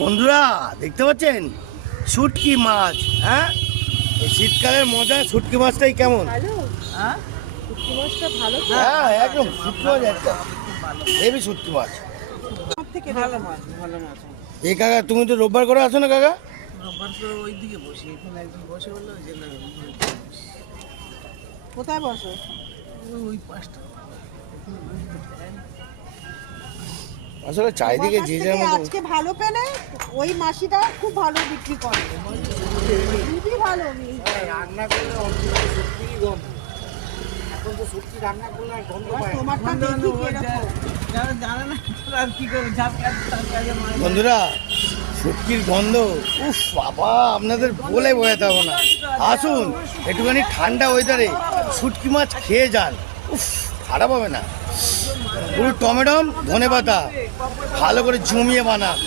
বন্ধুরা দেখতে পাচ্ছেন শুটকি মাছ। হ্যাঁ, এই শীতকালের মজা শুটকি মাছটাই কেমন। হ্যাঁ একদম শুটকি মাছ, একদম হেভি শুটকি মাছ। এই কাকা তুমি তো রোববার করে আসো না কাকা? কোথায় বসো? আসলে চারিদিকে যে যার মতো। আজকে ভালো পেলে ওই মাসিটা খুব ভালো বিক্রি করে, খুবই ভালো। রান্না করলে সত্যিই গন্ধ, এখন তো সত্যি রান্না করলে আর গন্ধ পায় না। তোমারটা দেখি কিরকম। বন্ধুরা শুটকির গন্ধ, উফ বাবা, আপনাদের বলে বোঝাতে হবে না। আসুন একটুখানি ঠান্ডা ওয়েদারে শুটকি মাছ খেয়ে যান, উফ খারাপ হবে না। পুরো টমেটো ধনেপাতা ভালো করে জমিয়ে বানান।